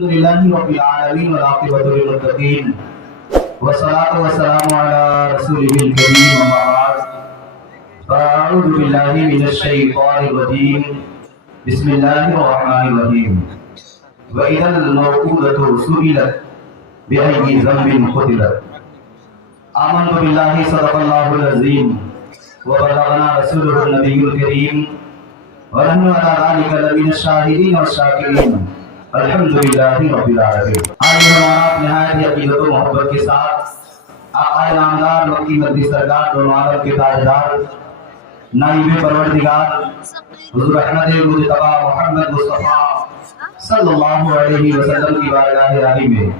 لله رب العالمين والعاقبة للمتقين والصلاة والسلام على رسوله الكريم أما بعد فأعوذ بالله من الشيطان الرجيم بسم الله الرحمن الرحيم وإذا الموءودة سئلت بأي ذنب قتلت آمنت بالله صدق الله العظيم وبلغنا رسوله النبي الكريم ونحن على ذلك لمن الشاهدين والشاكرين الحمد للہ رب العالمین۔ آج ہمارا نہایت عقیدت و محبت کے ساتھ آقا نامدار مکی مدنی سرکار دونوں عالم کے تاجدار نائب پروردگار حضور احمد مجتبی محمد مصطفیٰ صلی اللہ علیہ وسلم کی بارگاہ عالی میں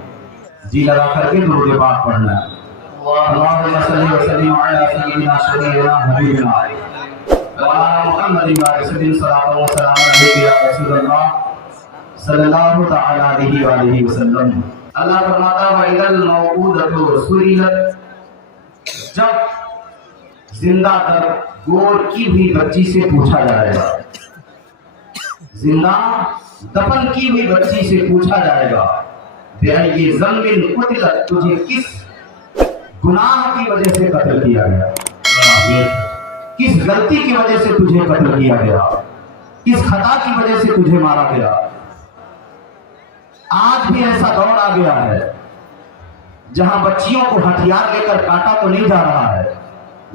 جی لگا کر کے درود پاک پڑھنا ہے۔ اللہم صلی وسلم علی سیدنا شفیعنا حبیبنا وعلی محمد وعلی صلاۃ و سلام علیک یا رسول اللہ صلی اللہ تعالی علیہ وآلہ وسلم۔ اللہ فرماتا ہے وَإِذَا الْمَوْءُودَةُ سُئِلَتْ، جب زندہ تر گور کی ہوئی بچی سے پوچھا جائے گا، زندہ دفن کی ہوئی بچی سے پوچھا جائے گا بِأَيِّ ذَنبٍ قُتِلَتْ، تجھے کس گناہ کی وجہ سے قتل کیا گیا، کس غلطی کی وجہ سے تجھے قتل کیا گیا، کس خطا کی وجہ سے تجھے مارا گیا۔ آج بھی ایسا دور آ گیا ہے جہاں بچیوں کو ہتھیار لے کر کاٹا تو نہیں جا رہا ہے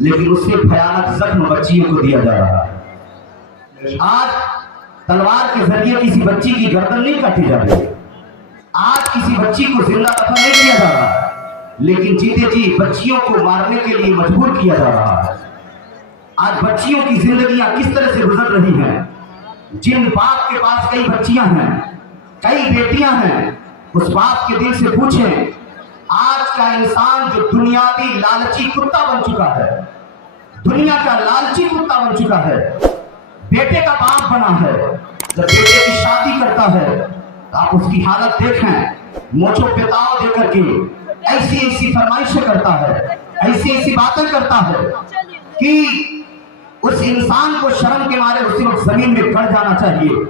لیکن اس سے بھیانک زخم بچیوں کو دیا جا رہا ہے۔ آج تلوار کے ذریعے کسی بچی کی گردن نہیں کاٹی جا رہی ہے، آج کسی بچی کو زندہ دفن نہیں کیا جا رہا ہے لیکن جیتے جی بچیوں کو مارنے کے لیے مجبور کیا جا رہا ہے۔ آج بچیوں کی زندگیاں کس طرح سے گزر رہی ہیں، جن باپ کے پاس کئی بچیاں ہیں، کئی بیٹیاں ہیں، اس باپ کے دل سے پوچھیں آج کا انسان جو دنیاوی لالچی کتا بن چکا ہے، دنیا کا لالچی کتا بن چکا ہے، بیٹے کا باپ بنا ہے، جب بیٹے کی شادی کرتا ہے تو آپ اس کی حالت دیکھیں، موچوں پہ تاؤ دے کر کے ایسی ایسی فرمائشیں کرتا ہے، ایسی ایسی باتیں کرتا ہے کہ اس انسان کو شرم کے مارے اسی وقت زمین میں گڑ جانا چاہیے۔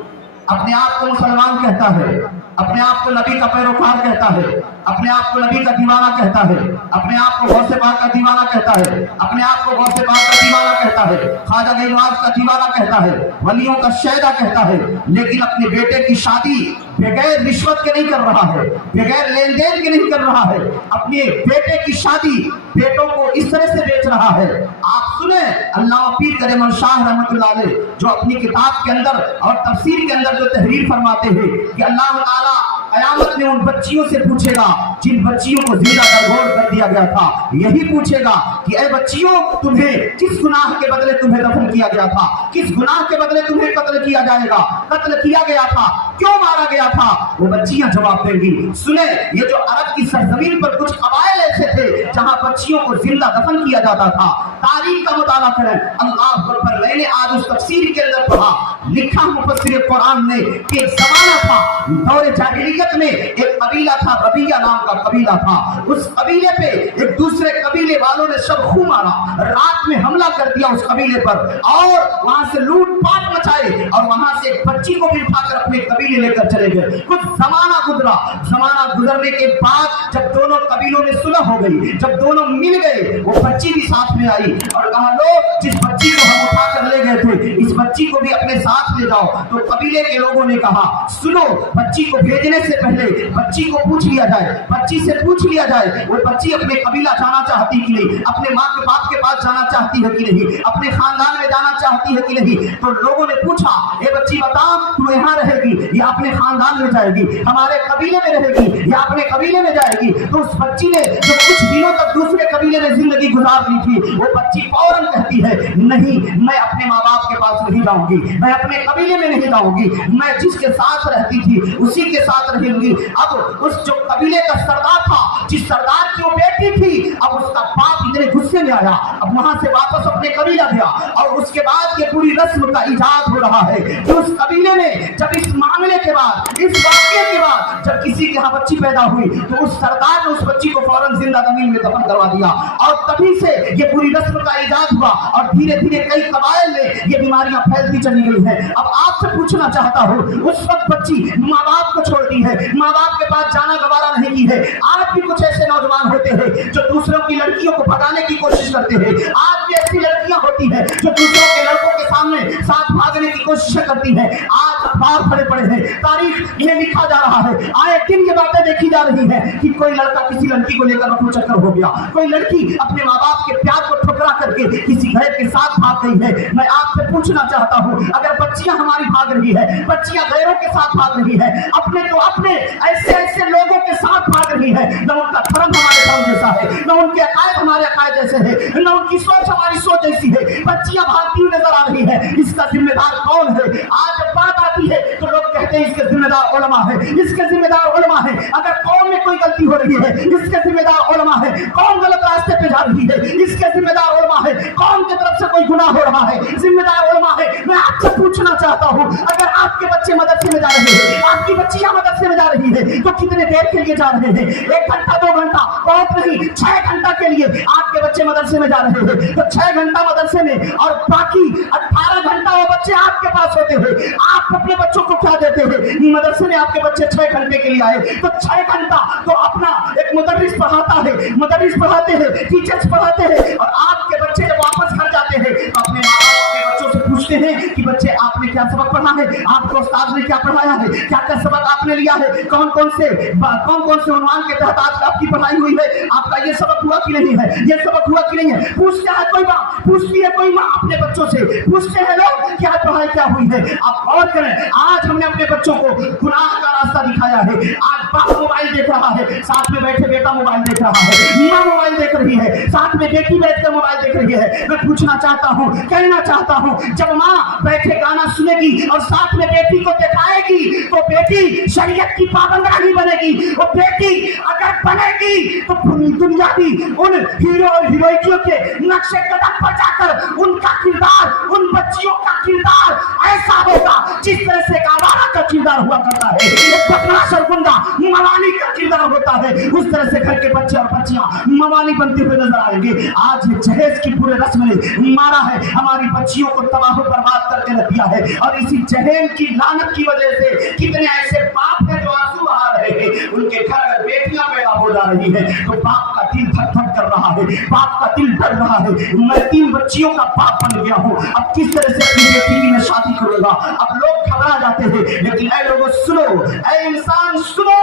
اپنے آپ کو مسلمان کہتا ہے، اپنے آپ کو نبی کا پیروکار کہتا ہے، اپنے آپ کو نبی کا دیوانہ کہتا ہے، اپنے آپ کو غوث پاک کا دیوانہ کہتا ہے، اپنے آپ کو غوث پاک کا دیوانہ کہتا ہے، خواجہ غیاث کا دیوانہ کہتا ہے، ولیوں کا شیدا کہتا ہے، لیکن اپنے بیٹے کی شادی بغیر رشوت کے نہیں کر رہا ہے، بغیر لین دین کے نہیں کر رہا ہے، اپنے بیٹے کی شادی بیٹوں کو اس طرح سے بیچ رہا ہے۔ آپ سنیں علامہ پیر کریم شاہ رحمۃ اللہ علیہ جو اپنی کتاب کے اندر اور تفسیر کے اندر جو تحریر فرماتے ہیں کہ اللہ تعالیٰ قیامت میں ان بچیوں سے پوچھے گا جن بچیوں کو زندہ درگور کر دیا گیا تھا، یہی پوچھے گا کہ اے بچیوں تمہیں کس گناہ کے بدلے تمہیں دفن کیا گیا تھا، کس گناہ کے بدلے تمہیں قتل کیا جائے گا، قتل کیا گیا تھا، کیوں مارا گیا تھا؟ وہ بچیاں جواب دیں گی۔ سنیں یہ جو عرب کی سرزمین پر کچھ قبائل ایسے تھے جہاں بچیوں کو زندہ دفن کیا جاتا تھا، تاریخ کا مطالعہ کریں۔ اللہ اکبر، میں نے آج اس تفسیر کے اندر پڑھا، لکھا مفسر قرآن نے کہ ایک زمانہ تھا دور جاہلیت میں، ایک قبیلہ تھا ربیہ نام کا قبیلہ تھا، اس قبیلے پہ ایک دوسرے قبیلے والوں نے شب خوں مارا، رات میں حملہ کر دیا اس قبیلے پر اور وہاں سے لوٹ پاٹ مچائے اور وہاں سے ایک بچی کو بھی اٹھا کر اپنے قبیلے لے کر چلے گئے۔ کچھ زمانہ گزرا، زمانہ گزرنے کے بعد جب دونوں قبیلوں میں صلح ہو گئی، جب دونوں مل گئے، وہ بچی بھی ساتھ میں آئی اور کہا لو جس بچی کو ہم اٹھا کر لے گئے تھے اس بچی کو بھی اپنے ساتھ لے جاؤ۔ تو قبیلے کے لوگوں نے کہا سنو، بچی کو بھیجنے سے پہلے بچی کو پوچھ لیا جائے، بچی سے پوچھ لیا جائے وہ بچی اپنے قبیلہ جانا چاہتی کہ نہیں، اپنے ماں کے باپ کے پاس جانا چاہتی ہے کہ نہیں، اپنے خاندان میں جانا چاہتی ہے کہ نہیں۔ تو لوگوں نے پوچھا اے بچی بتا تو یہاں رہے گی یا اپنے خاندان میں جائے گی، ہمارے قبیلے میں رہے گی یا اپنے قبیلے میں جائے گی؟ تو اس بچی نے جو کچھ دنوں تک دوسرے قبیلے میں زندگی گزار لی تھی وہ بچی فوراً کہتی ہے نہیں، میں اپنے ماں باپ کے پاس نہیں جاؤں گی، میں اپنے قبیلے میں نہیں جاؤں گی، میں جس کے ساتھ رہتی تھی اسی کے ساتھ رہوں گی۔ اب اس جو قبیلے کا سردار تھا، جس سردار کی وہ بیٹی تھی، اب اس کا باپ اتنے غصے میں آیا، اب وہاں سے واپس اپنے قبیلہ گیا اور اس کے بعد یہ پوری رسم کا ایجاد ہو رہا ہے کہ اس قبیلے میں جب اس معاملے کے بعد، اس واقعے کے بعد جب کسی किसी के यहाँ बच्ची पैदा हुई तो उस सरदार ने उस बच्ची को फौरन जिंदा जमीन में दफन करवा दिया, और तभी से ये पूरी रस्म का इजाद हुआ और धीरे धीरे कई कबाइल में ये बीमारियां फैलती चली गई हैं। अब आपसे पूछना चाहता हूँ, उस वक्त बच्ची माँ बाप को छोड़ती है, माँ बाप के पास जाना गवारा नहीं की है। आज भी कुछ ऐसे नौजवान होते हैं जो दूसरों की लड़कियों को भगाने की कोशिश करते हैं। आज भी ऐसी लड़कियां होती हैं जो दूसरों के लड़कों के सामने साथ भागने की कोशिश करती हैं। आज अखबार पड़े पड़े हैं, तारीख में लिखा जा रहा है, आए दिन ये बातें देखी जा रही है कि कोई लड़का किसी लड़की को लेकर रफू चक्कर हो गया, कोई लड़की अपने माँ बाप के प्यार को ठुकरा करके किसी घर के साथ भाग गई है। मैं आपसे पूछना चाहता हूँ, अगर बच्चियां हमारी भाग रही है, बच्चियां गैरों के साथ भाग रही है, अपने तो अपने ऐसे ऐसे लोगों के साथ भाग रही है, न उनका धर्म हमारे धर्म जैसा है, न उनके अकायद हमारे अकायद जैसे है, न उनकी सोच हमारी सोच जैसी है, बच्चियां भागती हुई नजर आ रही है, इसका जिम्मेदार कौन है? आज जब बात आती है तो लोग कहते हैं इसके जिम्मेदार उलमा है, इसके जिम्मेदार उलमा है। अगर कौम में कोई गलती हो रही है, इसके जिम्मेदार उलमा है। कौन गलत रास्ते पे जा रही है, इसके जिम्मेदार उलमा है। कौन की तरफ से कोई गुनाह हो रहा है, जिम्मेदार उलमा है। मैं आपसे पूछना चाहता हूँ, अगर आपके बच्चे मदरसे में जा रहे हैं, आपकी बच्चियां मदरसे में जा रही है, तो कितने देर के लिए जा रहे हैं? 1 घंटा 2 घंटा, बहुत नहीं 6 घंटा के लिए आपके बच्चे मदरसे में जा रहे हैं। तो 6 घंटा मदरसे में और बाकी 18 घंटा वो बच्चे आपके पास होते हैं। आप अपने बच्चों को क्या देते हैं? मदरसे में आपके बच्चे 6 घंटे के लिए आए तो 6 घंटा तो अपना एक मुदर्रिस पढ़ाता है, मुदर्रिस पढ़ाते हैं, टीचर्स पढ़ाते हैं, और आपके बच्चे जब वापस घर जाते हैं तो अपने माँ बाप के बच्चों से पूछते हैं कि बच्चे आपने क्या सबक पढ़ा है, आपको उस्ताद ने क्या पढ़ाया है, क्या क्या सबक आपने लिया है, कौन कौन से उन्वान के तहत आज आपकी पढ़ाई हुई है, आपका ये सबक हुआ कि नहीं है, ये सबक हुआ कि नहीं है। पूछता है कोई माँ, पूछती है कोई माँ अपने बच्चों से, पूछते हैं लोग क्या पढ़ाई क्या हुई है। आप गौर करें, आज हमने अपने बच्चों को गुनाह का रास्ता दिखाया है। आज बाप मोबाइल देख रहा है, साथ में बैठे बेटा मोबाइल देख रहा है, माँ मोबाइल देख रही है, साथ में बेटी बैठकर मोबाइल देख रही है। मैं पूछना चाहता हूँ, कहना चाहता हूँ, जब माँ बैठे गाना सुनेगी और साथ में बेटी को दिखाएगी तो बेटी शरीयत की पाबंद नहीं बनेगी। वो बेटी अगर बनेगी तो पूरी दुनिया भी उन हीरो और हीरोइनियों के नक्शे कदम पर जाकर उनका किरदार, उन बच्चियों का किरदार ऐसा होगा जिस तरह से आवारा का किरदार हुआ करता है, बदमाश और गुंडा मवाली का किरदार होता है, उस तरह से घर के बच्चे और बच्चियां मवाली बनते हुए नजर आएंगे। आज जहेज की पूरे रस्म ने मारा है, हमारी बच्चियों को तबाह बर्बाद करके रख दिया है, और इसी जहेज की लानत की वजह से कितने ऐसे बाप हैं जो आंसू बहा रहे हैं। उनके घर में बेटियां पैदा हो जा रही है तो बाप का दिल धक धक कर रहा है, बाप का दिल डर रहा है, मैं 3 बच्चियों का बाप बन गया हूँ, अब किस तरह से अपनी बेटी की मैं शादी करूंगा। अब लोग घबरा जाते हैं, लेकिन ऐ लोगों सुनो, ऐ इंसान सुनो,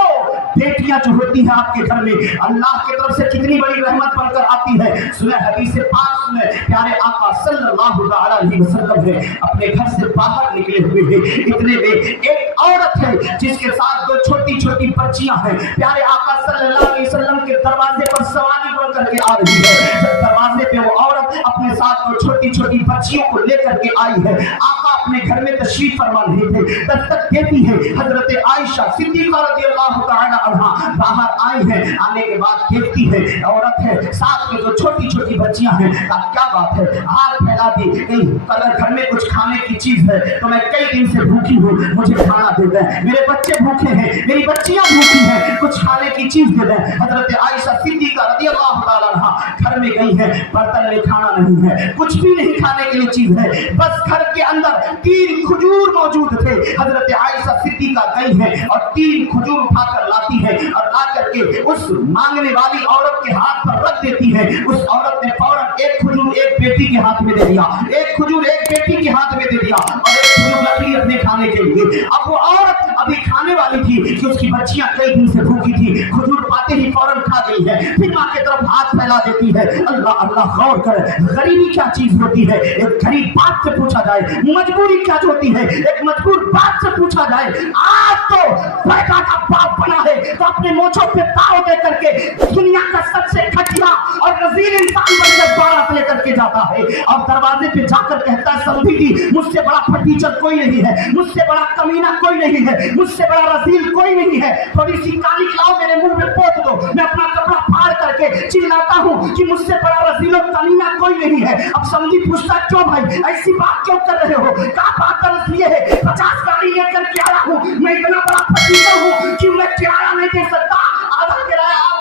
बेटियां जो होती हैं आपके घर में अल्लाह की तरफ से कितनी बड़ी रहमत बनकर आती है। सुने हदीस पाक में प्यारे आका सल्लल्लाहु अलैहि वसल्लम है अपने घर से बाहर निकले हुए हैं, इतने में एक औरत है जिसके साथ 2 छोटी छोटी बच्चियां हैं। प्यारे आका सल्लल्लाहु अलैहि वसल्लम के दरवाजे पर सवारी बनकर के आ रही है। जब दरवाजे पे वो औरत अपने साथ 2 छोटी छोटी बच्चियों को लेकर के आई है, आका अपने घर में तशरीफ फरमा रहे थे, दस्तक देती है हजरत आयशा सिद्दीका रज़ियल्लाहु तआला अन्हा बाहर आई है। आने के बाद देखती है औरत है, साथ में 2 छोटी छोटी बच्चियां हैं। क्या बात है, हाथ फैला दी, अगर घर में कुछ खाने की चीज है तो मैं कई दिन से भूखी हूँ, मुझे खाना दे दें, मेरे बच्चे भूखे हैं, मेरी बच्चियां भूखी हैं, कुछ खाने की चीज दे दें। हजरत आयशा सिद्दीका रज़ियल्लाहु तआला अन्हा घर में गई है, बर्तन में खाना नहीं है, कुछ भी नहीं खाने के लिए चीज है, बस घर के अंदर 3 खजूर मौजूद थे। हजरत आयशा सिद्दीका गई है और 3 खजूर उठाकर लाती है और ला करके उस मांगने वाली औरत के हाथ पर रख देती है। उस औरत ने फौरन 1 खजूर एक बेटी के हाथ में दे दिया, 1 खजूर एक बेटी के हाथ में दे दिया और 1 खजूर रख ली अपने खाने के लिए। अब वो औरत अभी खाने वाली थी कि उसकी बच्चियां कई दिन से भूखी थी, खजूर पाते ही फौरन खा गई है, फिर मां की तरफ हाथ फैला देती है। अल्लाह अल्लाह, गौर कर, गरीबी क्या चीज होती है, एक गरीब बाप से पूछा जाए, मजबूरी क्या होती है, एक मजबूर बाप से पूछा जाए। आज तो पैदा का बाप बना है तो अपने मोछों पे ताव दे करके दुनिया का सबसे घटिया और रजील इंसान बनकर बारात लेकर के जाता है और दरवाजे पे जाकर कहता है समझी मुझसे बड़ा फटीचर कोई नहीं है, मुझसे बड़ा कमीना कोई नहीं है, मुझसे बड़ा रजील कोई कोई नहीं है, थोड़ी सी काली लाओ मेरे मुंह में पोत दो, मैं अपना कपड़ा फाड़ करके चिल्लाता हूँ कि मुझसे बड़ा रजील और कमीना कोई नहीं है। अब समझी पूछता क्यों भाई ऐसी बात क्यों कर रहे हो? क्या बात कर ये है 50 गाड़ी लेकर के आया हूँ, मैं इतना बड़ा फकीर हूँ कि मैं किराया नहीं दे सकता, आधा किराया